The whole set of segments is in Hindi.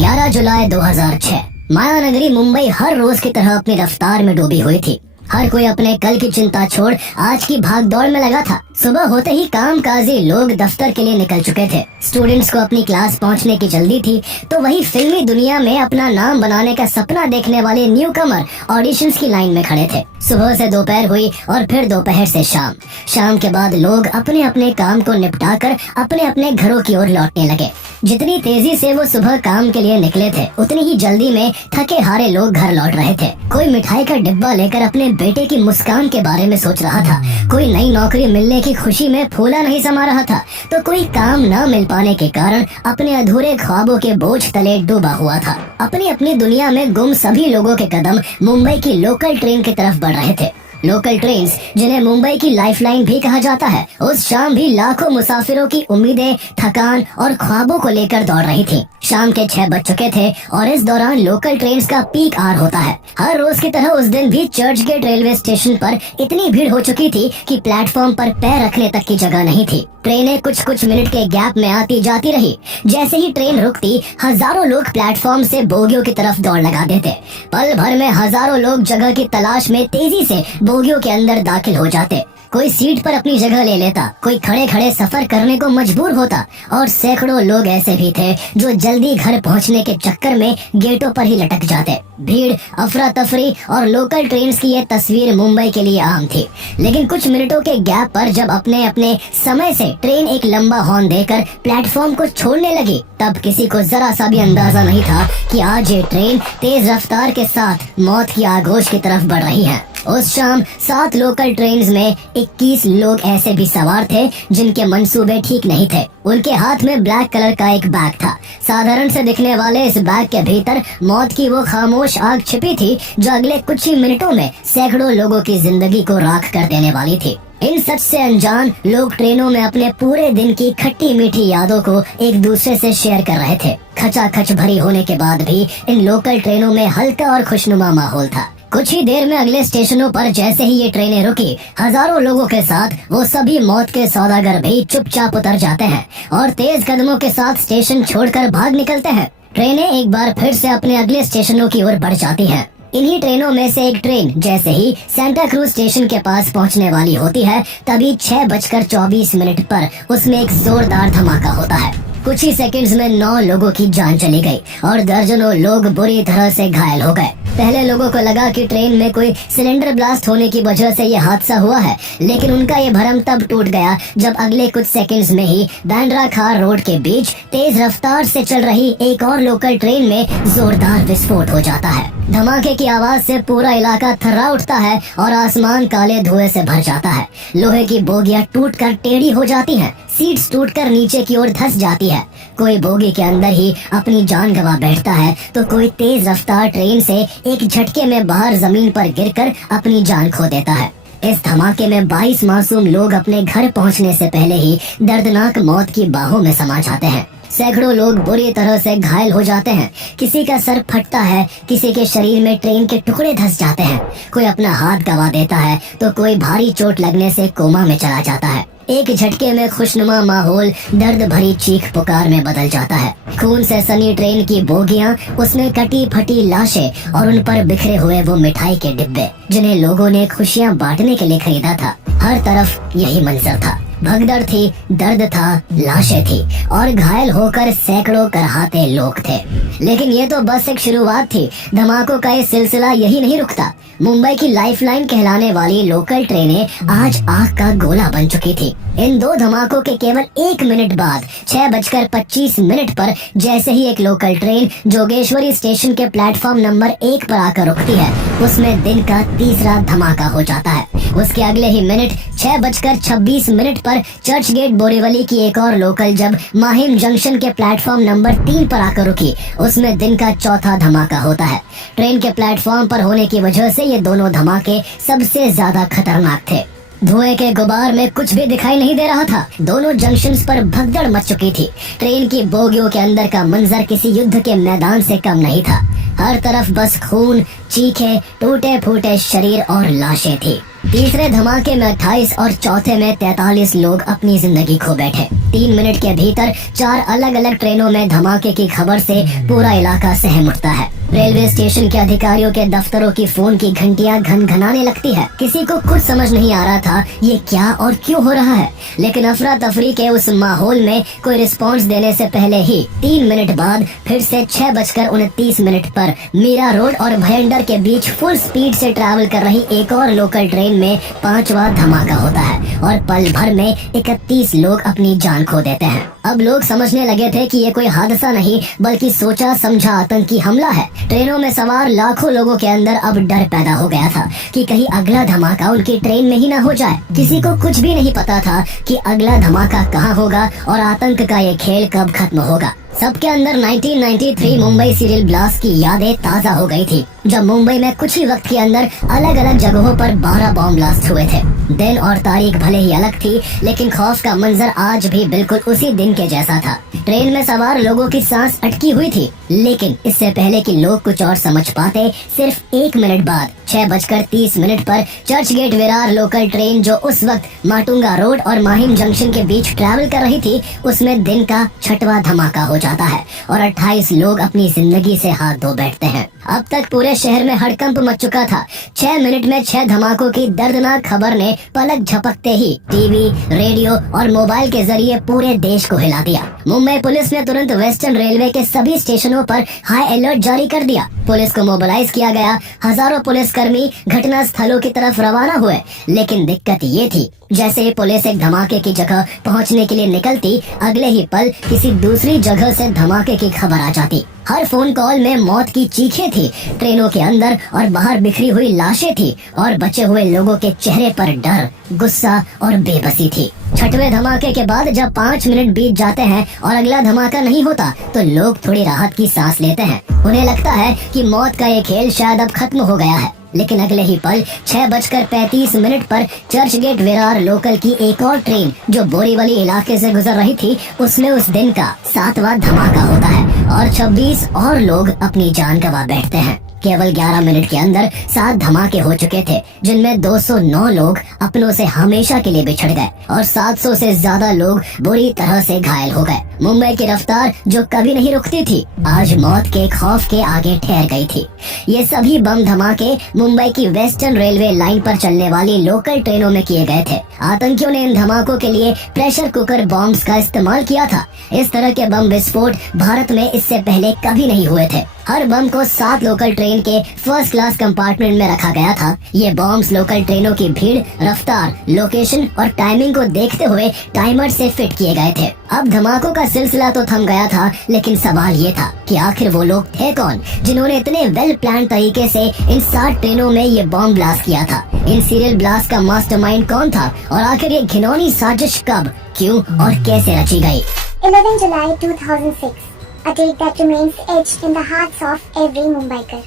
11 जुलाई 2006 माया नगरी मुंबई हर रोज की तरह अपनी रफ्तार में डूबी हुई थी। हर कोई अपने कल की चिंता छोड़ आज की भाग दौड़ में लगा था। सुबह होते ही काम काजी लोग दफ्तर के लिए निकल चुके थे। स्टूडेंट्स को अपनी क्लास पहुंचने की जल्दी थी, तो वही फिल्मी दुनिया में अपना नाम बनाने का सपना देखने वाले न्यू कमर ऑडिशंस की लाइन में खड़े थे। सुबह से दोपहर हुई और फिर दोपहर से शाम। शाम के बाद लोग अपने अपने काम को निपटाकर अपने अपने घरों की ओर लौटने लगे। जितनी तेजी से वो सुबह काम के लिए निकले थे, उतनी ही जल्दी में थके हारे लोग घर लौट रहे थे। कोई मिठाई का डिब्बा लेकर अपने बेटे की मुस्कान के बारे में सोच रहा था, कोई नई नौकरी मिलने की खुशी में फूला नहीं समा रहा था, तो कोई काम न मिल पाने के कारण अपने अधूरे ख्वाबों के बोझ तले डूबा हुआ था। अपनी अपनी दुनिया में गुम सभी लोगों के कदम मुंबई की लोकल ट्रेन की तरफ बढ़ रहे थे। लोकल ट्रेन्स, जिन्हें मुंबई की लाइफलाइन भी कहा जाता है, उस शाम भी लाखों मुसाफिरों की उम्मीदें, थकान और ख्वाबों को लेकर दौड़ रही थी। शाम के 6 बज चुके थे और इस दौरान लोकल ट्रेन्स का पीक आवर होता है। हर रोज की तरह उस दिन भी चर्च गेट रेलवे स्टेशन पर इतनी भीड़ हो चुकी थी कि प्लेटफॉर्म पर पैर रखने तक की जगह नहीं थी। ट्रेनें कुछ कुछ मिनट के गैप में आती जाती रही। जैसे ही ट्रेन रुकती, हजारों लोग प्लेटफॉर्म से बोगियों की तरफ दौड़ लगा देते। पल भर में हजारों लोग जगह की तलाश में तेजी से बोगियों के अंदर दाखिल हो जाते। कोई सीट पर अपनी जगह ले लेता, कोई खड़े खड़े सफर करने को मजबूर होता और सैकड़ों लोग ऐसे भी थे जो जल्दी घर पहुंचने के चक्कर में गेटों पर ही लटक जाते। भीड़, अफरा तफरी और लोकल ट्रेन्स की ये तस्वीर मुंबई के लिए आम थी। लेकिन कुछ मिनटों के गैप पर जब अपने अपने समय से ट्रेन एक लंबा हॉर्न देकर प्लेटफॉर्म को छोड़ने लगी, तब किसी को जरा सा भी अंदाजा नहीं था कि आज ये ट्रेन तेज रफ्तार के साथ मौत की आगोश की तरफ बढ़ रही है। उस शाम 7 लोकल ट्रेन्स में 21 लोग ऐसे भी सवार थे जिनके मंसूबे ठीक नहीं थे। उनके हाथ में ब्लैक कलर का एक बैग था। साधारण से दिखने वाले इस बैग के भीतर मौत की वो खामोश आग छिपी थी जो अगले कुछ ही मिनटों में सैकड़ों लोगों की जिंदगी को राख कर देने वाली थी। इन सच से अनजान लोग ट्रेनों में अपने पूरे दिन की खट्टी मीठी यादों को एक दूसरे से शेयर कर रहे थे। खचाखच भरी होने के बाद भी इन लोकल ट्रेनों में हल्का और खुशनुमा माहौल था। कुछ ही देर में अगले स्टेशनों पर जैसे ही ये ट्रेनें रुकी, हजारों लोगों के साथ वो सभी मौत के सौदागर भी चुपचाप उतर जाते हैं और तेज कदमों के साथ स्टेशन छोड़कर भाग निकलते हैं। ट्रेनें एक बार फिर से अपने अगले स्टेशनों की ओर बढ़ जाती हैं। इन्हीं ट्रेनों में से एक ट्रेन जैसे ही सेंटा क्रूज स्टेशन के पास पहुंचने वाली होती है, तभी 6:24 पर उसमें एक जोरदार धमाका होता है। कुछ ही सेकंड्स में 9 लोगों की जान चली गई और दर्जनों लोग बुरी तरह से घायल हो गए। पहले लोगों को लगा कि ट्रेन में कोई सिलेंडर ब्लास्ट होने की वजह से ये हादसा हुआ है, लेकिन उनका ये भरम तब टूट गया जब अगले कुछ सेकंड्स में ही बांद्रा खार रोड के बीच तेज रफ्तार से चल रही एक और लोकल ट्रेन में जोरदार विस्फोट हो जाता है। धमाके की आवाज से पूरा इलाका थर्रा उठता है और आसमान काले धुएं से भर जाता है। लोहे की बोगियां टूटकर टेढ़ी हो जाती हैं, सीट्स टूटकर नीचे की ओर धंस जाती है। कोई बोगी के अंदर ही अपनी जान गंवा बैठता है, तो कोई तेज रफ्तार ट्रेन से एक झटके में बाहर जमीन पर गिरकर अपनी जान खो देता है। इस धमाके में 22 मासूम लोग अपने घर पहुंचने से पहले ही दर्दनाक मौत की बाहों में समा जाते हैं। सैकड़ों लोग बुरी तरह से घायल हो जाते हैं। किसी का सर फटता है, किसी के शरीर में ट्रेन के टुकड़े धंस जाते हैं। कोई अपना हाथ गंवा देता है, तो कोई भारी चोट लगने से कोमा में चला जाता है। एक झटके में खुशनुमा माहौल दर्द भरी चीख पुकार में बदल जाता है। खून से सनी ट्रेन की बोगियां, उसमें कटी फटी लाशें और उन पर बिखरे हुए वो मिठाई के डिब्बे जिन्हें लोगों ने खुशियां बांटने के लिए खरीदा था। हर तरफ यही मंजर था। भगदड़ थी, दर्द था, लाशें थी और घायल होकर सैकड़ों करहाते लोग थे। लेकिन ये तो बस एक शुरुआत थी। धमाकों का ये सिलसिला यही नहीं रुकता। मुंबई की लाइफलाइन कहलाने वाली लोकल ट्रेनें आज आग का गोला बन चुकी थी। इन 2 धमाकों के केवल 1 मिनट बाद 6:25 पर जैसे ही एक लोकल ट्रेन जोगेश्वरी स्टेशन के प्लेटफॉर्म नंबर 1 पर आकर रुकती है, उसमें दिन का तीसरा धमाका हो जाता है। उसके अगले ही मिनट 6:26 पर चर्च गेट बोरीवली की एक और लोकल जब माहिम जंक्शन के प्लेटफॉर्म नंबर 3 पर आकर रुकी, उसमें दिन का चौथा धमाका होता है। ट्रेन के प्लेटफॉर्म पर होने की वजह से ये दोनों धमाके सबसे ज्यादा खतरनाक थे। धुएं के गुबार में कुछ भी दिखाई नहीं दे रहा था। दोनों जंक्शंस पर भगदड़ मच चुकी थी। ट्रेन की बोगियों के अंदर का मंजर किसी युद्ध के मैदान से कम नहीं था। हर तरफ बस खून, चीखें, टूटे फूटे शरीर और लाशें थी। तीसरे धमाके में 28 और चौथे में 43 लोग अपनी जिंदगी खो बैठे। 3 मिनट के भीतर 4 अलग अलग ट्रेनों में धमाके की खबर से पूरा इलाका सहम उठता है। रेलवे स्टेशन के अधिकारियों के दफ्तरों की फोन की घंटियां घनघनाने लगती है। किसी को कुछ समझ नहीं आ रहा था ये क्या और क्यों हो रहा है, लेकिन अफरा तफरी के उस माहौल में कोई रिस्पांस देने से पहले ही 3 मिनट बाद फिर से 6:29 पर मीरा रोड और भयंडर के बीच फुल स्पीड से ट्रैवल कर रही एक और लोकल ट्रेन में 5वां धमाका होता है और पल भर में 31 लोग अपनी जान खो देते हैं। अब लोग समझने लगे थे कि ये कोई हादसा नहीं बल्कि सोचा समझा आतंकी हमला है। ट्रेनों में सवार लाखों लोगों के अंदर अब डर पैदा हो गया था कि कहीं अगला धमाका उनकी ट्रेन में ही ना हो जाए। किसी को कुछ भी नहीं पता था कि अगला धमाका कहाँ होगा और आतंक का ये खेल कब खत्म होगा। सबके अंदर 1993 मुंबई सीरियल ब्लास्ट की यादें ताजा हो गई थी, जब मुंबई में कुछ ही वक्त के अंदर अलग अलग जगहों पर 12 बॉम्ब ब्लास्ट हुए थे। दिन और तारीख भले ही अलग थी, लेकिन खौफ का मंजर आज भी बिल्कुल उसी दिन के जैसा था। ट्रेन में सवार लोगों की सांस अटकी हुई थी, लेकिन इससे पहले कि लोग कुछ और समझ पाते, सिर्फ 1 मिनट बाद 6:30 पर Churchgate Virar local train जो उस वक्त माटुंगा रोड और माहिम जंक्शन के बीच ट्रैवल कर रही थी, उसमें दिन का 6वां धमाका हो जाता है और 28 लोग अपनी जिंदगी से हाथ धो बैठते हैं। अब तक पूरे शहर में हड़कंप मच चुका था। 6 मिनट में 6 धमाकों की दर्दनाक खबर ने पलक झपकते ही टीवी, रेडियो और मोबाइल के जरिए पूरे देश को हिला दिया। मुंबई पुलिस ने तुरंत वेस्टर्न रेलवे के सभी स्टेशनों पर हाई अलर्ट जारी कर दिया। पुलिस को मोबिलाइज किया गया। हजारों पुलिसकर्मी घटना स्थलों की तरफ रवाना हुए, लेकिन दिक्कत ये थी, जैसे ही पुलिस एक धमाके की जगह पहुंचने के लिए निकलती, अगले ही पल किसी दूसरी जगह से धमाके की खबर आ जाती। हर फोन कॉल में मौत की चीखें थी, ट्रेनों के अंदर और बाहर बिखरी हुई लाशें थी और बचे हुए लोगों के चेहरे पर डर, गुस्सा और बेबसी थी। 6वें धमाके के बाद जब 5 मिनट बीत जाते हैं और अगला धमाका नहीं होता, तो लोग थोड़ी राहत की सांस लेते हैं। उन्हें लगता है कि मौत का ये खेल शायद अब खत्म हो गया है, लेकिन अगले ही पल 6:35 पर चर्च गेट विरार लोकल की एक और ट्रेन जो बोरीवली इलाके से गुजर रही थी, उसमें उस दिन का 7वां धमाका होता है और 26 और लोग अपनी जान गंवा बैठते हैं। केवल 11 मिनट के अंदर 7 धमाके हो चुके थे, जिनमें 209 लोग अपनों से हमेशा के लिए बिछड़ गए और 700 से ज्यादा लोग बुरी तरह से घायल हो गए। मुंबई की रफ्तार जो कभी नहीं रुकती थी, आज मौत के खौफ के आगे ठहर गई थी। ये सभी बम धमाके मुंबई की वेस्टर्न रेलवे लाइन पर चलने वाली लोकल ट्रेनों में किए गए थे। आतंकियों ने इन धमाकों के लिए प्रेशर कुकर बॉम्ब्स का इस्तेमाल किया था। इस तरह के बम विस्फोट भारत में इससे पहले कभी नहीं हुए थे। हर बम को 7 लोकल ट्रेन के फर्स्ट क्लास कंपार्टमेंट में रखा गया था। ये बॉम्ब्स लोकल ट्रेनों की भीड़, रफ्तार, लोकेशन और टाइमिंग को देखते हुए टाइमर से फिट किए गए थे। अब धमाकों का सिलसिला तो थम गया था, लेकिन सवाल ये था कि आखिर वो लोग थे कौन जिन्होंने इतने वेल प्लान तरीके से इन 7 ट्रेनों में ये बॉम्ब ब्लास्ट किया था। इन सीरियल ब्लास्ट का मास्टरमाइंड कौन था और आखिर ये घिनौनी साजिश कब, क्यों और कैसे रची गई। 11 July 2006, a date that remains etched in the hearts of every Mumbaiker.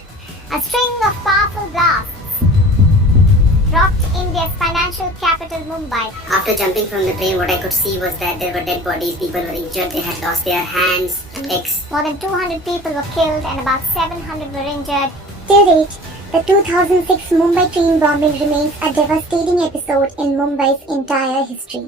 A string of powerful blasts rocked India's financial capital, Mumbai. After jumping from the train, what I could see was that there were dead bodies, people were injured, they had lost their hands, legs. More than 200 people were killed and about 700 were injured. Till date, the 2006 Mumbai train bombing remains a devastating episode in Mumbai's entire history.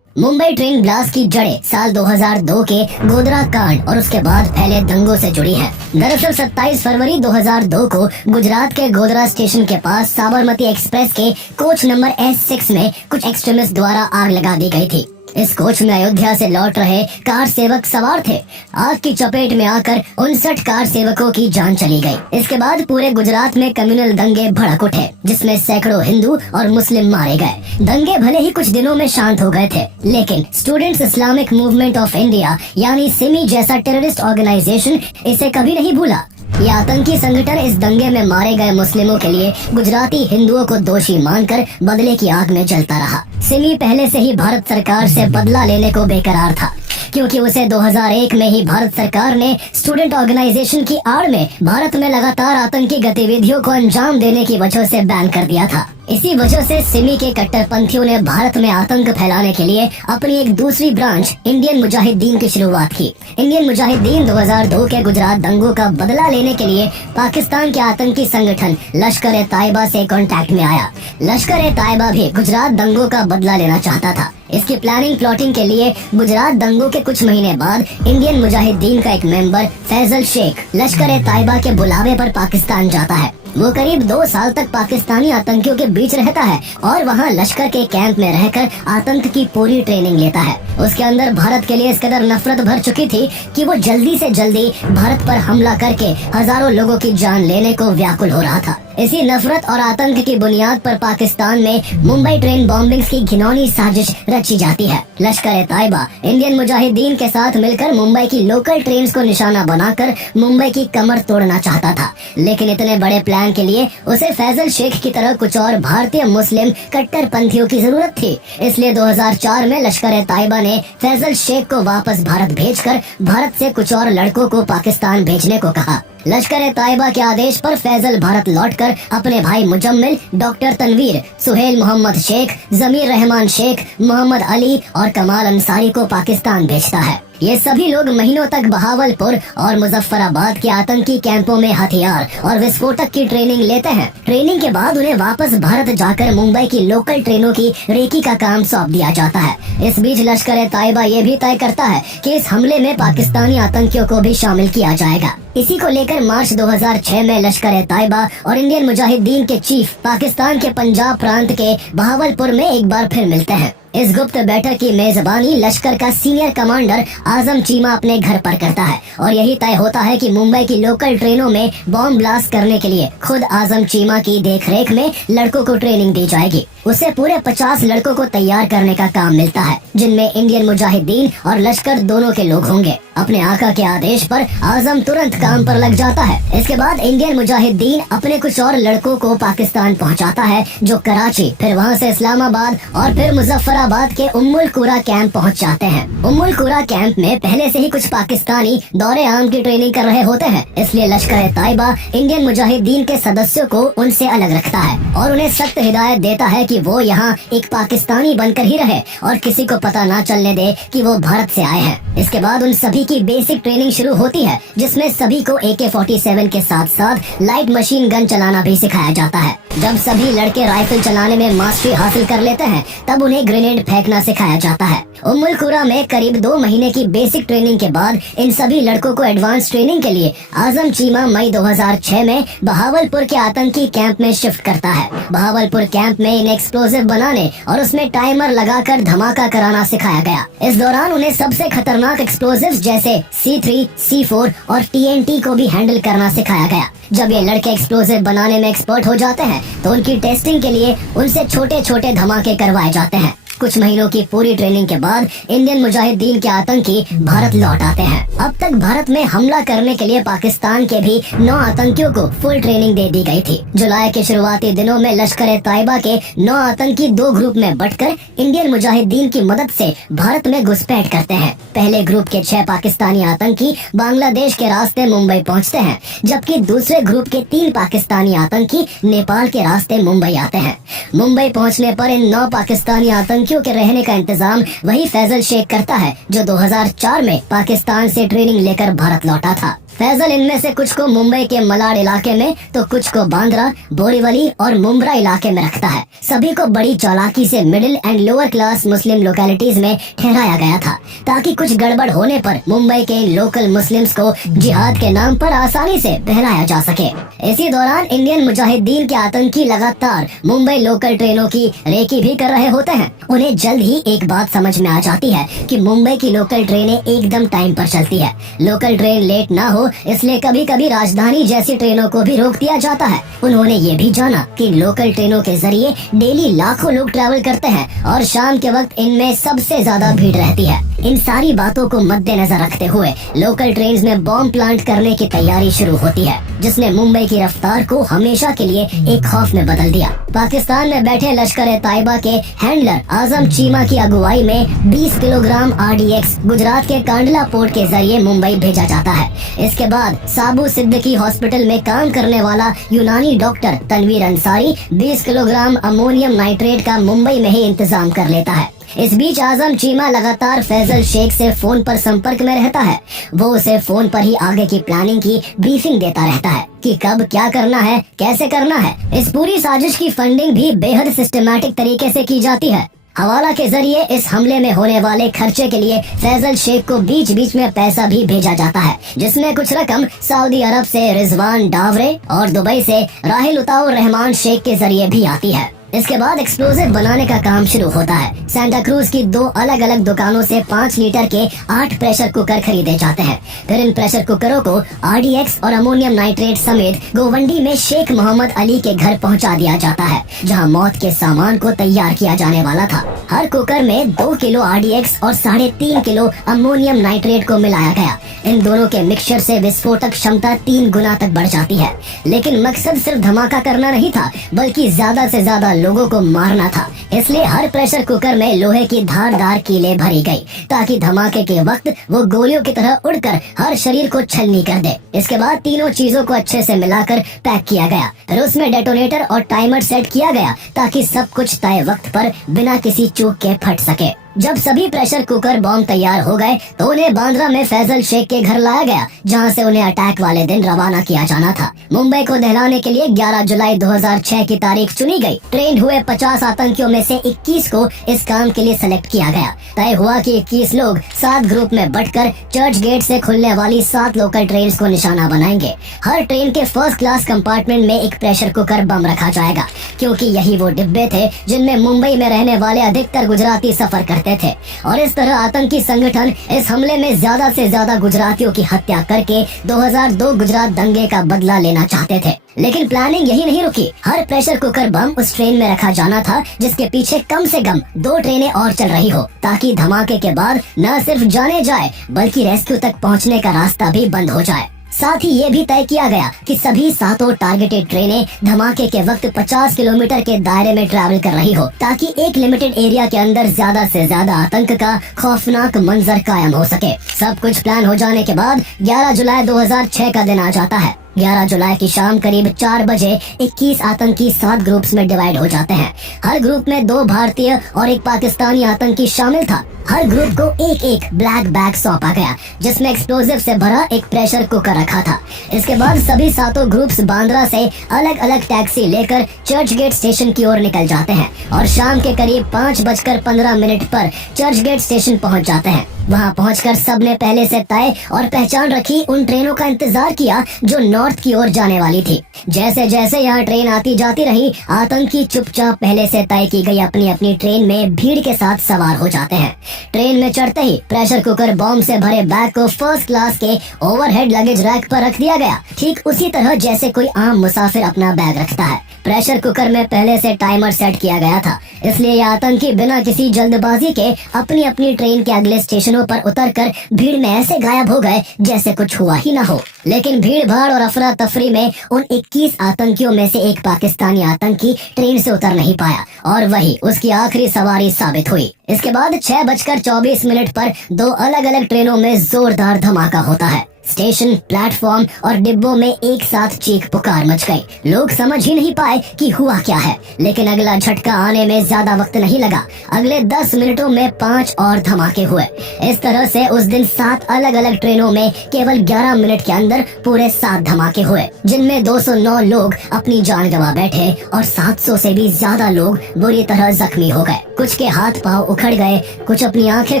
Mumbai train blast की जड़ें साल 2002 के गोधरा कांड और उसके बाद फैले दंगों से जुड़ी हैं। दरअसल 27 फरवरी 2002 को गुजरात के गोधरा स्टेशन के पास साबरमती एक्सप्रेस के कोच नंबर S6 में कुछ एक्सट्रीमिस्ट द्वारा आग लगा दी गई थी। इस कोच में अयोध्या से लौट रहे कार सेवक सवार थे। आग की चपेट में आकर 59 कार सेवकों की जान चली गई। इसके बाद पूरे गुजरात में कम्युनल दंगे भड़क उठे, जिसमें सैकड़ों हिंदू और मुस्लिम मारे गए। दंगे भले ही कुछ दिनों में शांत हो गए थे, लेकिन students Islamic movement of India यानी सिमी जैसा टेररिस्ट ऑर्गेनाइजेशन इसे कभी नहीं भूला। ये आतंकी संगठन इस दंगे में मारे गए मुस्लिमों के लिए गुजराती हिंदुओं को दोषी मानकर बदले की आग में जलता रहा। सिमी पहले से ही भारत सरकार से बदला लेने को बेकरार था। क्योंकि उसे 2001 में ही भारत सरकार ने स्टूडेंट ऑर्गेनाइजेशन की आड़ में भारत में लगातार आतंकी गतिविधियों को अंजाम देने की वजह से बैन कर दिया था। इसी वजह से सिमी के कट्टरपंथियों ने भारत में आतंक फैलाने के लिए अपनी एक दूसरी ब्रांच इंडियन मुजाहिदीन की शुरुआत की। इंडियन मुजाहिदीन 2002 के गुजरात दंगों का बदला लेने के लिए पाकिस्तान के आतंकी संगठन लश्कर-ए-तायबा से कांटेक्ट में आया। लश्कर-ए-तायबा भी गुजरात दंगों का बदला लेना चाहता था। इसकी प्लानिंग प्लॉटिंग के लिए गुजरात दंगों के कुछ महीने बाद इंडियन मुजाहिदीन का एक मेंबर फैजल शेख लश्कर-ए-तायबा के बुलावे पर पाकिस्तान जाता है। वो करीब 2 साल तक पाकिस्तानी आतंकियों के बीच रहता है और वहाँ लश्कर के कैंप में रहकर आतंक की पूरी ट्रेनिंग लेता है। उसके अंदर भारत के लिए इस कदर नफरत भर चुकी थी कि वो जल्दी से जल्दी भारत पर हमला करके हजारों लोगों की जान लेने को व्याकुल हो रहा था। इसी नफरत और आतंक की बुनियाद पर पाकिस्तान में मुंबई ट्रेन बॉम्बिंग्स की घिनौनी साजिश रची जाती है। लश्कर-ए-तायबा इंडियन मुजाहिदीन के साथ मिलकर मुंबई की लोकल ट्रेन्स को निशाना बनाकर मुंबई की कमर तोड़ना चाहता था, लेकिन इतने बड़े प्लान के लिए उसे फैजल शेख की तरह कुछ और भारतीय मुस्लिम कट्टरपंथियों की जरूरत थी। इसलिए 2004 में लश्कर-ए-तायबा ने फैजल शेख को वापस भारत भेजकर भारत से कुछ और लड़कों को पाकिस्तान भेजने को कहा। लश्कर-ए-तायबा के आदेश पर फैजल भारत लौटकर अपने भाई मुजम्मिल, डॉक्टर तनवीर, सुहेल मोहम्मद शेख, जमीर रहमान शेख, मोहम्मद अली और कमाल अंसारी को पाकिस्तान भेजता है। ये सभी लोग महीनों तक बहावलपुर और मुजफ्फराबाद के आतंकी कैंपों में हथियार और विस्फोटक की ट्रेनिंग लेते हैं। ट्रेनिंग के बाद उन्हें वापस भारत जाकर मुंबई की लोकल ट्रेनों की रेकी का काम सौंप दिया जाता है। इस बीच लश्कर-ए-तायबा ये भी तय करता है कि इस हमले में पाकिस्तानी आतंकियों को भी शामिल किया जाएगा। इसी को लेकर मार्च 2006 में लश्कर-ए-तायबा और इंडियन मुजाहिदीन के चीफ पाकिस्तान के पंजाब प्रांत के बहावलपुर में एक बार फिर मिलते हैं। इस गुप्त बैठक की मेजबानी लश्कर का सीनियर कमांडर आजम चीमा अपने घर पर करता है और यही तय होता है कि मुंबई की लोकल ट्रेनों में बॉम्ब ब्लास्ट करने के लिए खुद आजम चीमा की देखरेख में लड़कों को ट्रेनिंग दी जाएगी। उसे पूरे 50 लड़कों को तैयार करने का काम मिलता है, जिनमें इंडियन मुजाहिदीन और लश्कर दोनों के लोग होंगे। अपने आका के आदेश पर आजम तुरंत काम पर लग जाता है। इसके बाद इंडियन मुजाहिदीन अपने कुछ और लड़कों को पाकिस्तान पहुंचाता है, जो कराची, फिर वहां से इस्लामाबाद और फिर मुजफ्फराबाद के उम्मुल कुरा कैंप पहुंच जाते हैं। उम्मुल कुरा कैंप में पहले से ही कुछ पाकिस्तानी दौरे आम की ट्रेनिंग कर रहे होते हैं, इसलिए लश्कर-ए-तायबा इंडियन मुजाहिदीन के सदस्यों को उनसे अलग रखता है और उन्हें सख्त हिदायत देता है कि वो यहाँ एक पाकिस्तानी बनकर ही रहे और किसी को पता ना चलने दे कि वो भारत से आए हैं। इसके बाद उन सभी की बेसिक ट्रेनिंग शुरू होती है, जिसमें सभी को AK-47 के साथ साथ लाइट मशीन गन चलाना भी सिखाया जाता है। जब सभी लड़के राइफल चलाने में मास्टरी हासिल कर लेते हैं, तब उन्हें ग्रेनेड फेंकना सिखाया जाता है। उम्मुल कुरा में करीब 2 महीने की बेसिक ट्रेनिंग के बाद इन सभी लड़कों को एडवांस ट्रेनिंग के लिए आजम चीमा मई 2006 में बहावलपुर के आतंकी कैंप में शिफ्ट करता है। बहावलपुर कैंप में इन एक्सप्लोजिव बनाने और उसमें टाइमर लगाकर धमाका कराना सिखाया गया। इस दौरान उन्हें सबसे खतरनाक एक्सप्लोजिव्स जैसे C3, C4 और TNT को भी हैंडल करना सिखाया गया। जब ये लड़के एक्सप्लोजिव बनाने में एक्सपर्ट हो जाते हैं, तो उनकी टेस्टिंग के लिए उनसे छोटे छोटे धमाके करवाए जाते हैं। कुछ महीनों की पूरी ट्रेनिंग के बाद इंडियन मुजाहिदीन के आतंकी भारत लौट आते हैं। अब तक भारत में हमला करने के लिए पाकिस्तान के भी 9 आतंकियों को फुल ट्रेनिंग दे दी गई थी। जुलाई के शुरुआती दिनों में लश्कर-ए-तायबा के 9 आतंकी 2 ग्रुप में बंटकर इंडियन मुजाहिदीन की मदद से भारत में घुसपैठ करते हैं। पहले ग्रुप के 6 पाकिस्तानी आतंकी बांग्लादेश के रास्ते मुंबई पहुंचते हैं, जबकि दूसरे ग्रुप के 3 पाकिस्तानी आतंकी नेपाल के रास्ते मुंबई आते हैं। मुंबई पहुंचने पर इन 9 पाकिस्तानी आतंकियों के रहने का इंतजाम वही फैजल शेख करता है, जो 2004 में पाकिस्तान से ट्रेनिंग लेकर भारत लौटा था। फैजल इनमें से कुछ को मुंबई के मलाड इलाके में तो कुछ को बांद्रा, बोरीवली और मुंब्रा इलाके में रखता है। सभी को बड़ी चालाकी से middle and lower class Muslim localities में ठहराया गया था, ताकि कुछ गड़बड़ होने पर मुंबई के लोकल मुस्लिम्स को जिहाद के नाम पर आसानी से बहलाया जा सके। इसी दौरान इंडियन मुजाहिदीन के आतंकी लगातार मुंबई लोकल ट्रेनों की रेकी भी कर रहे होते हैं। उन्हें जल्द ही एक बात समझ में आ जाती है कि मुंबई की लोकल ट्रेनें एकदम टाइम पर चलती है। लोकल ट्रेन लेट ना हो हो, इसलिए कभी कभी राजधानी जैसी ट्रेनों को भी रोक दिया जाता है। उन्होंने ये भी जाना कि लोकल ट्रेनों के जरिए डेली लाखों लोग ट्रैवल करते हैं और शाम के वक्त इनमें सबसे ज्यादा भीड़ रहती है। इन सारी बातों को मद्देनजर रखते हुए लोकल ट्रेन में बॉम्ब प्लांट करने की तैयारी शुरू होती है, जिसने मुंबई की रफ्तार को हमेशा के लिए एक खौफ में बदल दिया। पाकिस्तान में बैठे लश्कर-ए-तैयबा के हैंडलर आजम चीमा की अगुवाई में 20 किलोग्राम RDX गुजरात के कांडला पोर्ट के जरिए मुंबई भेजा जाता है। इसके बाद साबू सिद्दीकी हॉस्पिटल में काम करने वाला यूनानी doctor Tanveer Ansari 20 kilogram ammonium nitrate का मुंबई में ही इंतजाम कर लेता है। इस बीच आजम चीमा लगातार फैजल शेख से फोन पर संपर्क में रहता है। वो उसे फोन पर ही आगे की प्लानिंग की ब्रीफिंग देता रहता है कि कब क्या करना है, कैसे करना है। इस पूरी साजिश की फंडिंग भी बेहद सिस्टमैटिक तरीके से की जाती है। हवाला के जरिए इस हमले में होने वाले खर्चे के लिए फैजल शेख को बीच बीच में पैसा भी भेजा जाता है, जिसमें कुछ रकम सऊदी अरब से रिजवान डावरे और दुबई से राहिल उताउर रहमान शेख के जरिए भी आती है। इसके बाद एक्सप्लोजिव बनाने का काम शुरू होता है। सेंटा क्रूज की 2 अलग अलग दुकानों से 5 लीटर के 8 प्रेशर कुकर खरीदे जाते हैं। फिर इन प्रेशर कुकरों को RDX और अमोनियम नाइट्रेट समेत गोवंडी में शेख मोहम्मद अली के घर पहुंचा दिया जाता है, जहां मौत के सामान को तैयार किया जाने वाला था। हर कुकर में 2 किलो RDX और 3.5 किलो अमोनियम नाइट्रेट को मिलाया गया। इन दोनों के मिक्सचर से विस्फोटक क्षमता 3 गुना तक बढ़ जाती है। लेकिन मकसद सिर्फ धमाका करना नहीं था, बल्कि ज्यादा से ज्यादा लोगों को मारना था। इसलिए हर प्रेशर कुकर में लोहे की धारदार कीलें भरी गई, ताकि धमाके के वक्त वो गोलियों की तरह उड़कर हर शरीर को छलनी कर दे। इसके बाद तीनों चीजों को अच्छे से मिलाकर पैक किया गया। फिर उसमें डेटोनेटर और टाइमर सेट किया गया, ताकि सब कुछ तय वक्त पर बिना किसी चूक के फट सके। जब सभी प्रेशर कुकर बॉम्ब तैयार हो गए तो उन्हें बांद्रा में फैजल शेख के घर लाया गया, जहां से उन्हें अटैक वाले दिन रवाना किया जाना था। मुंबई को दहलाने के लिए 11 जुलाई 2006 की तारीख चुनी गई। ट्रेन हुए 50 आतंकियों में से 21 को इस काम के लिए सिलेक्ट किया गया। तय हुआ कि 21 लोग 7 ग्रुप में बंटकर चर्च गेट से खुलने वाली 7 लोकल ट्रेन को निशाना बनाएंगे। हर ट्रेन के फर्स्ट क्लास कंपार्टमेंट में एक प्रेशर कुकर बम रखा जाएगा, क्योंकि यही वो डिब्बे थे जिनमें मुंबई में रहने वाले अधिकतर गुजराती सफर करते थे। और इस तरह आतंकी संगठन इस हमले में ज्यादा से ज्यादा गुजरातियों की हत्या करके 2002 गुजरात दंगे का बदला लेना चाहते थे। लेकिन प्लानिंग यही नहीं रुकी। हर प्रेशर कुकर बम उस ट्रेन में रखा जाना था जिसके पीछे कम से कम 2 ट्रेनें और चल रही हो, ताकि धमाके के बाद न सिर्फ जाने जाए बल्कि रेस्क्यू तक पहुंचने का रास्ता भी बंद हो जाए। साथ ही ये भी तय किया गया कि सभी 7 टारगेटेड ट्रेनें धमाके के वक्त 50 किलोमीटर के दायरे में ट्रैवल कर रही हो, ताकि एक लिमिटेड एरिया के अंदर ज्यादा से ज्यादा आतंक का खौफनाक मंजर कायम हो सके। सब कुछ प्लान हो जाने के बाद 11 जुलाई 2006 का दिन आ जाता है। 11 जुलाई की शाम करीब 4 बजे 21 आतंकी 7 ग्रुप्स में डिवाइड हो जाते हैं। हर ग्रुप में 2 भारतीय और 1 पाकिस्तानी आतंकी शामिल था। हर ग्रुप को एक ब्लैक बैग सौंपा गया, जिसमें एक्सप्लोजिव से भरा एक प्रेशर कुकर रखा था। इसके बाद सभी 7 ग्रुप्स बांद्रा से अलग अलग टैक्सी लेकर चर्च गेट स्टेशन की ओर निकल जाते हैं और शाम के करीब 5:15 पर चर्च गेट स्टेशन पहुंच जाते हैं। वहां पहुंचकर सबने पहले से तय और पहचान रखी उन ट्रेनों का इंतजार किया जो नॉर्थ की ओर जाने वाली थी। जैसे जैसे यहाँ ट्रेन आती जाती रही, आतंकी चुपचाप पहले से तय की गई अपनी अपनी ट्रेन में भीड़ के साथ सवार हो जाते हैं। ट्रेन में चढ़ते ही प्रेशर कुकर बॉम्ब से भरे बैग को फर्स्ट क्लास के ओवरहेड लगेज रैक पर रख दिया गया, ठीक उसी तरह जैसे कोई आम मुसाफिर अपना बैग रखता है। प्रेशर कुकर में पहले से टाइमर सेट किया गया था, इसलिए ये आतंकी बिना किसी जल्दबाजी के अपनी अपनी ट्रेन के अगले स्टेशनों पर उतरकर भीड़ में ऐसे गायब हो गए जैसे कुछ हुआ ही न हो। लेकिन भीड़ भाड़ और अफरा तफरी में उन 21 आतंकियों में से एक पाकिस्तानी आतंकी ट्रेन से उतर नहीं पाया और वही उसकी आखिरी सवारी साबित हुई। इसके बाद 6:24 पर 2 अलग अलग ट्रेनों में जोरदार धमाका होता है। स्टेशन, प्लेटफॉर्म और डिब्बों में एक साथ चीख पुकार मच गई। लोग समझ ही नहीं पाए कि हुआ क्या है, लेकिन अगला झटका आने में ज्यादा वक्त नहीं लगा। अगले 10 मिनटों में 5 और धमाके हुए। इस तरह से उस दिन 7 अलग अलग ट्रेनों में केवल 11 मिनट के अंदर पूरे 7 धमाके हुए, जिनमें 209 लोग अपनी जान गंवा बैठे और 700 से भी ज्यादा लोग बुरी तरह जख्मी हो गए। कुछ के हाथ पांव उखड़ गए, कुछ अपनी आंखें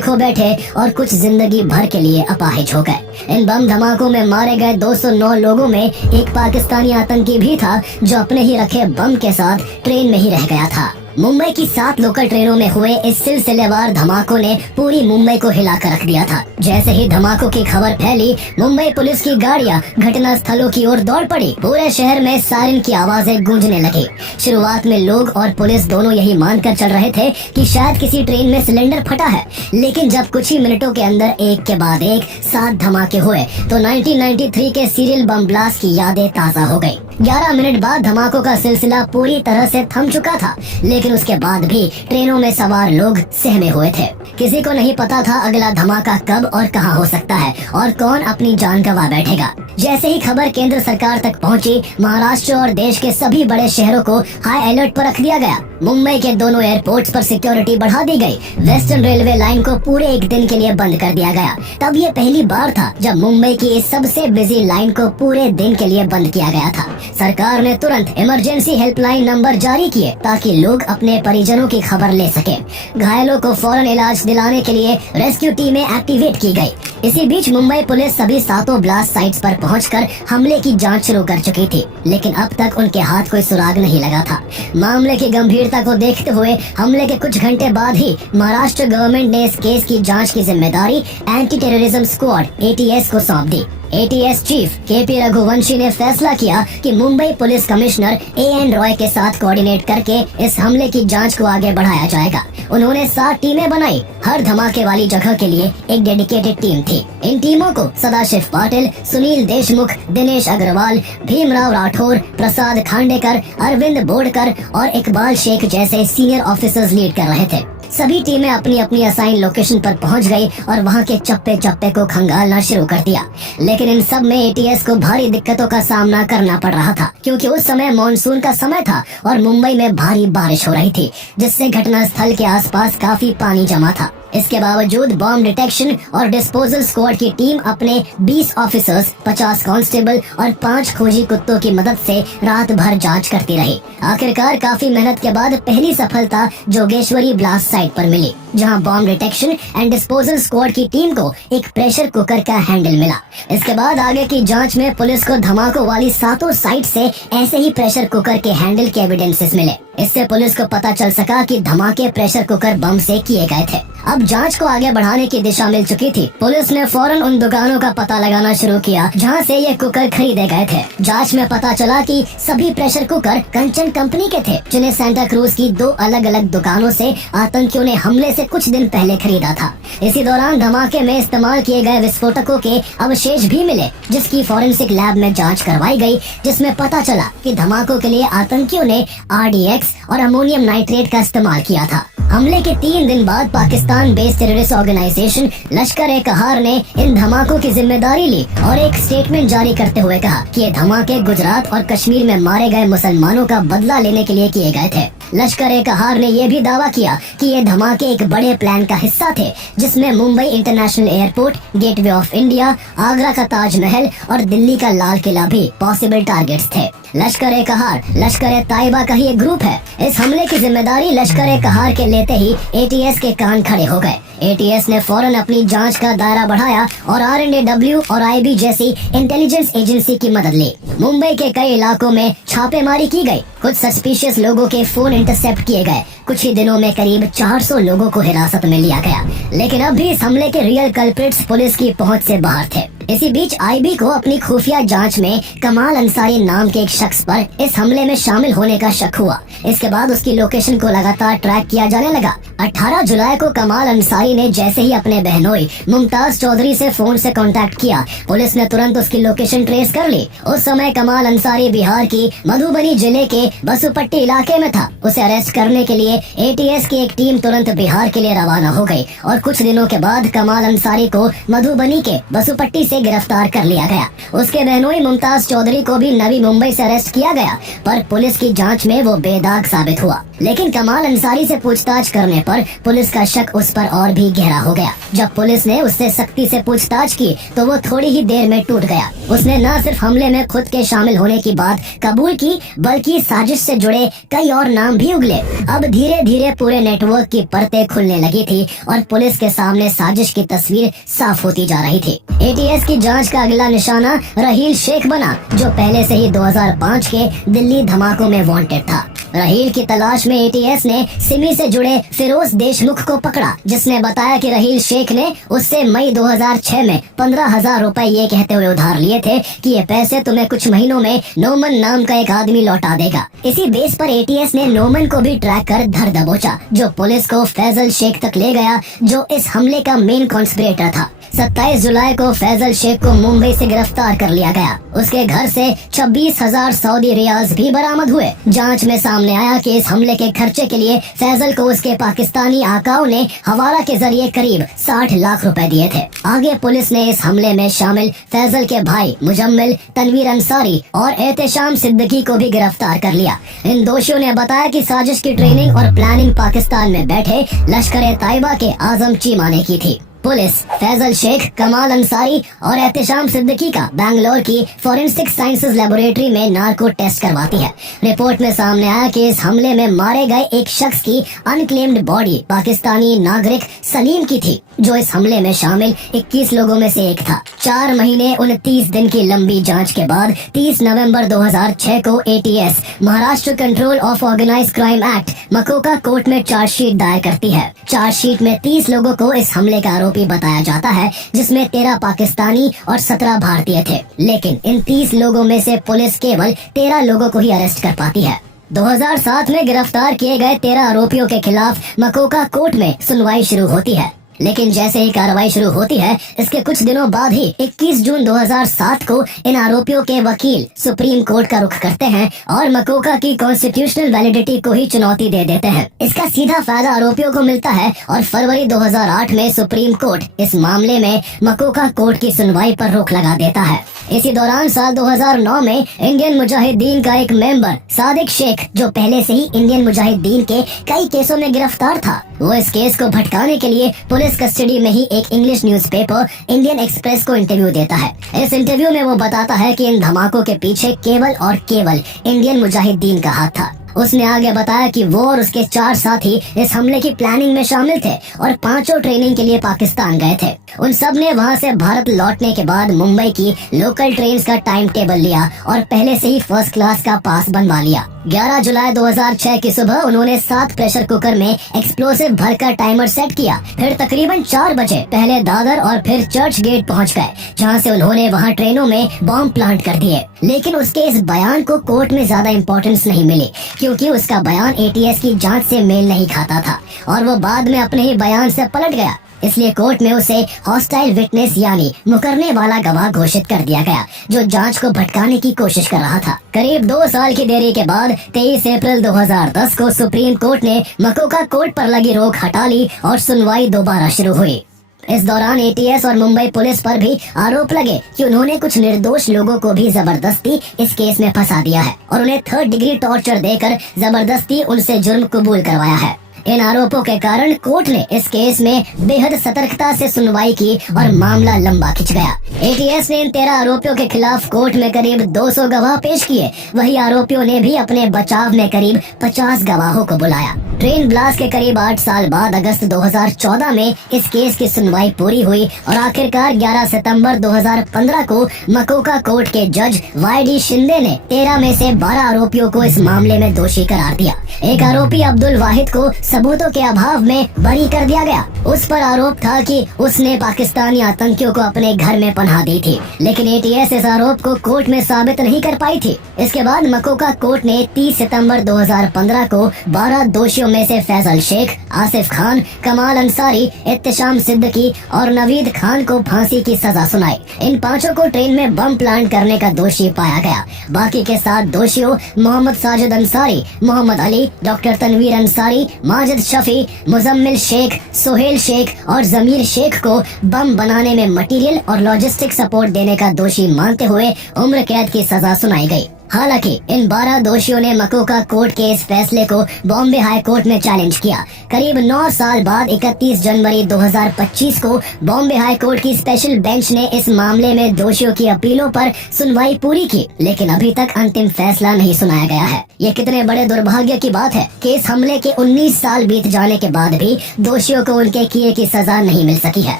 खो बैठे और कुछ जिंदगी भर के लिए अपाहिज हो गए। इन बम धमाकों में मारे गए 209 लोगों में एक पाकिस्तानी आतंकी भी था, जो अपने ही रखे बम के साथ ट्रेन में ही रह गया था। मुंबई की 7 लोकल ट्रेनों में हुए इस सिलसिलेवार धमाकों ने पूरी मुंबई को हिला कर रख दिया था। जैसे ही धमाकों की खबर फैली, मुंबई पुलिस की गाड़ियां घटना स्थलों की ओर दौड़ पड़ी। पूरे शहर में सायरन की आवाजें गूंजने लगी। शुरुआत में लोग और पुलिस दोनों यही मानकर चल रहे थे कि शायद किसी ट्रेन में सिलेंडर फटा है, लेकिन जब कुछ ही मिनटों के अंदर एक के बाद एक 7 धमाके हुए तो 1993 के सीरियल बम ब्लास्ट की यादें ताजा हो गयी। 11 मिनट बाद धमाकों का सिलसिला पूरी तरह से थम चुका था, लेकिन उसके बाद भी ट्रेनों में सवार लोग सहमे हुए थे। किसी को नहीं पता था अगला धमाका कब और कहां हो सकता है और कौन अपनी जान गंवा बैठेगा। जैसे ही खबर केंद्र सरकार तक पहुंची, महाराष्ट्र और देश के सभी बड़े शहरों को हाई अलर्ट पर रख दिया गया। मुंबई के दोनों एयरपोर्ट्स पर सिक्योरिटी बढ़ा दी गई। वेस्टर्न रेलवे लाइन को पूरे एक दिन के लिए बंद कर दिया गया। तब ये पहली बार था जब मुंबई की इस सबसे बिजी लाइन को पूरे दिन के लिए बंद किया गया था। सरकार ने तुरंत इमरजेंसी हेल्पलाइन नंबर जारी किए ताकि लोग अपने परिजनों की खबर ले सके। घायलों को फौरन इलाज दिलाने के लिए रेस्क्यू टीमें एक्टिवेट की गई। इसी बीच मुंबई पुलिस सभी 7 ब्लास्ट साइट्स पर पहुंचकर हमले की जांच शुरू कर चुकी थी, लेकिन अब तक उनके हाथ कोई सुराग नहीं लगा था। मामले की गंभीरता को देखते हुए हमले के कुछ घंटे बाद ही महाराष्ट्र गवर्नमेंट ने इस केस की जांच की जिम्मेदारी एंटी टेररिज्म स्क्वाड (ATS) को सौंप दी। ATS चीफ KP रघुवंशी ने फैसला किया कि Mumbai police commissioner AN Roy के साथ कोऑर्डिनेट करके इस हमले की जांच को आगे बढ़ाया जाएगा। उन्होंने 7 टीमें बनाई। हर धमाके वाली जगह के लिए एक डेडिकेटेड टीम थी। इन टीमों को सदाशिव पाटिल, सुनील देशमुख, दिनेश अग्रवाल, भीमराव राठौर, प्रसाद खांडेकर, अरविंद बोडकर और इकबाल शेख जैसे सीनियर ऑफिसर्स लीड कर रहे थे। सभी टीमें अपनी अपनी असाइन लोकेशन पर पहुंच गई और वहां के चप्पे चप्पे को खंगालना शुरू कर दिया। लेकिन इन सब में ATS को भारी दिक्कतों का सामना करना पड़ रहा था, क्योंकि उस समय मॉनसून का समय था और मुंबई में भारी बारिश हो रही थी, जिससे घटना स्थल के आसपास काफी पानी जमा था। इसके बावजूद बॉम्ब डिटेक्शन और डिस्पोजल स्क्वाड की टीम अपने 20 ऑफिसर्स, 50 कांस्टेबल और 5 खोजी कुत्तों की मदद से रात भर जांच करती रही। आखिरकार काफी मेहनत के बाद पहली सफलता जोगेश्वरी ब्लास्ट साइट पर मिली, जहां bomb detection and disposal squad की टीम को एक प्रेशर कुकर का हैंडल मिला। इसके बाद आगे की जांच में पुलिस को धमाकों वाली 7 साइट से ऐसे ही प्रेशर कुकर के हैंडल के एविडेंसेस मिले। इससे पुलिस को पता चल सका कि धमाके प्रेशर कुकर बम से किए गए थे। अब जांच को आगे बढ़ाने की दिशा मिल चुकी थी। पुलिस ने फौरन उन दुकानों का पता लगाना शुरू किया जहां से ये कुकर खरीदे गए थे। जांच में पता चला कि सभी प्रेशर कुकर कंचन कंपनी के थे, जिन्हें सेंटा क्रूज की 2 अलग अलग दुकानों से आतंकियों ने हमले से कुछ दिन पहले खरीदा था। इसी दौरान धमाके में इस्तेमाल किए गए विस्फोटकों के अवशेष भी मिले, जिसकी फॉरेंसिक लैब में जांच करवाई गई, जिसमें पता चला कि धमाकों के लिए आतंकियों ने RDX और अमोनियम नाइट्रेट का इस्तेमाल किया था। हमले के 3 दिन बाद पाकिस्तान बेस्ड टेररिस्ट ऑर्गेनाइजेशन लश्कर-ए-कहार ने इन धमाकों की जिम्मेदारी ली और एक स्टेटमेंट जारी करते हुए कहा कि ये धमाके गुजरात और कश्मीर में मारे गए मुसलमानों का बदला लेने के लिए किए गए थे। लश्कर-ए-कहार ने यह भी दावा किया कि ये धमाके एक बड़े प्लान का हिस्सा थे, जिसमें Mumbai international airport, gateway of India, Agra का ताजमहल और दिल्ली का लाल किला भी पॉसिबल टारगेट्स थे। लश्कर-ए-कहार लश्कर-ए-ताइबा का ही एक ग्रुप है। इस हमले की जिम्मेदारी लश्कर-ए-कहार के लेते ही ATS के कान खड़े हो गए। ATS ने फौरन अपनी जांच का दायरा बढ़ाया और RNAW और IB जैसी इंटेलिजेंस एजेंसी की मदद ली। मुंबई के कई इलाकों में छापेमारी की गई। कुछ सस्पिशियस लोगों के फोन इंटरसेप्ट किए गए। कुछ ही दिनों में करीब 400 लोगों को हिरासत में लिया गया, लेकिन अब भी इस हमले के रियल कल्प्रिट्स पुलिस की पहुंच से बाहर थे। इसी बीच IB को अपनी खुफिया जांच में कमाल अंसारी नाम के एक शख्स पर इस हमले में शामिल होने का शक हुआ। इसके बाद उसकी लोकेशन को लगातार ट्रैक किया जाने लगा। 18 जुलाई को कमाल अंसारी ने जैसे ही अपने बहनोई मुमताज चौधरी से फोन से कांटेक्ट किया, पुलिस ने तुरंत उसकी लोकेशन ट्रेस कर ली। उस समय कमाल अंसारी बिहार की मधुबनी जिले के बसुपट्टी इलाके में था। उसे अरेस्ट करने के लिए ATS की एक टीम तुरंत बिहार के लिए रवाना हो गई और कुछ दिनों के बाद कमाल अंसारी को मधुबनी के बसुपट्टी से गिरफ्तार कर लिया गया। उसके बहनोई मुमताज चौधरी को भी नवी मुंबई से अरेस्ट किया गया, पर पुलिस की जांच में वो बेदाग साबित हुआ। लेकिन कमाल अंसारी से पूछताछ करने पर पुलिस का शक उस पर और भी गहरा हो गया। जब पुलिस ने उससे सख्ती से पूछताछ की तो वो थोड़ी ही देर में टूट गया। उसने न सिर्फ हमले में खुद के शामिल होने की बात कबूल की, बल्कि साजिश से जुड़े कई और नाम भी उगले। अब धीरे धीरे पूरे नेटवर्क की परतें खुलने लगी थी और पुलिस के सामने साजिश की तस्वीर साफ होती जा रही थी। ATS की की जांच का अगला निशाना रहील शेख बना, जो पहले से ही 2005 के दिल्ली धमाकों में वांटेड था। रहील की तलाश में एटीएस ने सिमी से जुड़े फिरोज देशमुख को पकड़ा, जिसने बताया कि रहील शेख ने उससे मई 2006 में 15,000 रुपए ये कहते हुए उधार लिए थे कि ये पैसे तुम्हें कुछ महीनों में नोमन नाम का एक आदमी लौटा देगा। इसी बेस पर एटीएस ने नोमन को भी ट्रैक कर धर दबोचा, जो पुलिस को फैजल शेख तक ले गया, जो इस हमले का मेन कॉन्स्पिरेटर था। 27 जुलाई को फैजल शेख को मुंबई से गिरफ्तार कर लिया गया। उसके घर से 26,000 सऊदी रियाल्स भी बरामद हुए। जांच में सामने आया कि इस हमले के खर्चे के लिए फैजल को उसके पाकिस्तानी आकाओं ने हवाला के जरिए करीब 60 लाख रुपए दिए थे। आगे पुलिस ने इस हमले में शामिल फैजल के भाई मुजम्मिल, तनवीर अंसारी और एहतेशाम सिद्दीकी को भी गिरफ्तार कर लिया। इन दोषियों ने बताया कि साजिश की ट्रेनिंग और प्लानिंग पाकिस्तान में बैठे लश्कर तैयबा के आजम चीमा ने की थी। पुलिस फैजल शेख, कमाल अंसारी और एहतेशाम सिद्दीकी का बैंगलोर की फॉरेंसिक साइंसेज लेबोरेटरी में नार्को टेस्ट करवाती है। रिपोर्ट में सामने आया कि इस हमले में मारे गए एक शख्स की अनक्लेम्ड बॉडी पाकिस्तानी नागरिक सलीम की थी, जो इस हमले में शामिल 21 लोगों में से एक था। 4 महीने 29 दिन की लंबी जांच के बाद 30 नवंबर 2006 को ATS Maharashtra control of organize crime act MCOCA court में चार्जशीट दायर करती है। चार्जशीट में 30 लोगों को इस हमले का आरोपी बताया जाता है, जिसमें 13 पाकिस्तानी और 17 भारतीय थे। लेकिन इन 30 लोगों में से पुलिस केवल 13 लोगों को ही अरेस्ट कर पाती है। 2007 में गिरफ्तार किए गए 13 आरोपियों के खिलाफ मकोका कोर्ट में सुनवाई शुरू होती है। लेकिन जैसे ही कार्रवाई शुरू होती है, इसके कुछ दिनों बाद ही 21 जून 2007 को इन आरोपियों के वकील सुप्रीम कोर्ट का रुख करते हैं और मकोका की कॉन्स्टिट्यूशनल वैलिडिटी को ही चुनौती दे देते हैं। इसका सीधा फायदा आरोपियों को मिलता है और फरवरी 2008 में सुप्रीम कोर्ट इस मामले में मकोका कोर्ट की सुनवाई पर रोक लगा देता है। इसी दौरान साल 2009 में इंडियन मुजाहिदीन का एक मेंबर सादिक शेख, जो पहले से ही इंडियन मुजाहिदीन के कई केसों में गिरफ्तार था, वो इस केस को भटकाने के लिए पुलिस कस्टडी में ही एक इंग्लिश न्यूज़पेपर इंडियन एक्सप्रेस को इंटरव्यू देता है। इस इंटरव्यू में वो बताता है कि इन धमाकों के पीछे केवल और केवल इंडियन मुजाहिदीन का हाथ था। उसने आगे बताया कि वो और उसके 4 साथी इस हमले की प्लानिंग में शामिल थे और 5 ट्रेनिंग के लिए पाकिस्तान गए थे। उन सब ने वहाँ से भारत लौटने के बाद मुंबई की लोकल ट्रेन का टाइम टेबल लिया और पहले से ही फर्स्ट क्लास का पास बनवा लिया। 11 जुलाई 2006 की सुबह उन्होंने 7 प्रेशर कुकर में एक्सप्लोसिव भरकर टाइमर सेट किया। फिर तकरीबन 4 बजे पहले दादर और फिर चर्च गेट पहुंच गए, जहां से उन्होंने वहां ट्रेनों में बॉम्ब प्लांट कर दिए। लेकिन उसके इस बयान को कोर्ट में ज्यादा इम्पोर्टेंस नहीं मिली, क्योंकि उसका बयान एटीएस की जांच से मेल नहीं खाता था और वो बाद में अपने ही बयान से पलट गया। इसलिए कोर्ट में उसे हॉस्टाइल विटनेस यानी मुकरने वाला गवाह घोषित कर दिया गया, जो जांच को भटकाने की कोशिश कर रहा था। करीब 2 साल की देरी के बाद 23 अप्रैल 2010 को सुप्रीम कोर्ट ने मकोका कोर्ट पर लगी रोक हटा ली और सुनवाई दोबारा शुरू हुई। इस दौरान एटीएस और मुंबई पुलिस पर भी आरोप लगे कि उन्होंने कुछ निर्दोष लोगों को भी जबरदस्ती इस केस में फंसा दिया है और उन्हें 3rd डिग्री टॉर्चर देकर जबरदस्ती उनसे जुर्म कबूल करवाया है। इन आरोपों के कारण कोर्ट ने इस केस में बेहद सतर्कता से सुनवाई की और मामला लंबा खिंच गया। एटीएस ने इन 13 आरोपियों के खिलाफ कोर्ट में करीब 200 गवाह पेश किए। वही आरोपियों ने भी अपने बचाव में करीब 50 गवाहों को बुलाया। ट्रेन ब्लास्ट के करीब 8 साल बाद अगस्त 2014 में इस केस की सुनवाई पूरी हुई और आखिरकार 11 सितंबर 2015 को मकोका कोर्ट के जज YD शिंदे ने 13 में से 12 आरोपियों को इस मामले में दोषी करार दिया। एक आरोपी अब्दुल वाहिद को सबूतों के अभाव में बरी कर दिया गया। उस पर आरोप था कि उसने पाकिस्तानी आतंकियों को अपने घर में पनाह दी थी, लेकिन एटीएस इस आरोप को कोर्ट में साबित नहीं कर पाई थी। इसके बाद मकोका कोर्ट ने 30 सितंबर 2015 को 12 दोषियों में से फैजल शेख, आसिफ खान, कमाल अंसारी, एहतेशाम सिद्दीकी और नवीद खान को फांसी की सजा सुनाई। इन 5 को ट्रेन में बम प्लांट करने का दोषी पाया गया। बाकी के 7 दोषियों मोहम्मद साजिद अंसारी, मोहम्मद अली, डॉक्टर तनवीर अंसारी, माजिद शफी, मुजम्मिल शेख, सोहेल शेख और जमीर शेख को बम बनाने में मटेरियल और लॉजिस्टिक सपोर्ट देने का दोषी मानते हुए उम्र कैद की सजा सुनाई गई। हालांकि इन 12 दोषियों ने मकोका कोर्ट के इस फैसले को बॉम्बे हाई कोर्ट में चैलेंज किया। करीब 9 साल बाद 31 जनवरी 2025 को बॉम्बे हाई कोर्ट की स्पेशल बेंच ने इस मामले में दोषियों की अपीलों पर सुनवाई पूरी की, लेकिन अभी तक अंतिम फैसला नहीं सुनाया गया है। ये कितने बड़े दुर्भाग्य की बात है कि इस हमले के 19 साल बीत जाने के बाद भी दोषियों को उनके किए की सजा नहीं मिल सकी है।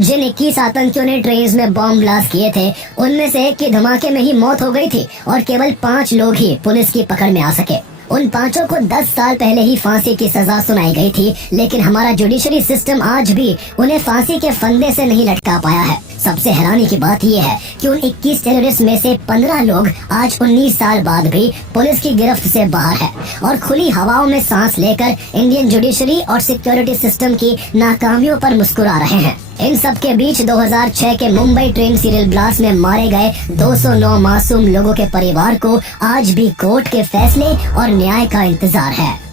जिन 21 आतंकियों ने ट्रेन में बॉम्ब ब्लास्ट किए थे, उनमें से एक की धमाके में ही मौत हो गई थी और केवल 5 लोग ही पुलिस की पकड़ में आ सके। उन 5 को 10 साल पहले ही फांसी की सजा सुनाई गई थी, लेकिन हमारा जुडिशरी सिस्टम आज भी उन्हें फांसी के फंदे से नहीं लटका पाया है। सबसे हैरानी की बात यह है कि उन 21 टेररिस्ट में से 15 लोग आज 19 साल बाद भी पुलिस की गिरफ्त से बाहर है और खुली हवाओं में सांस लेकर इंडियन जुडिशरी और सिक्योरिटी सिस्टम की नाकामियों पर मुस्कुरा रहे हैं। इन सब के बीच 2006 के मुंबई ट्रेन सीरियल ब्लास्ट में मारे गए 209 मासूम लोगों के परिवार को आज भी कोर्ट के फैसले और न्याय का इंतजार है।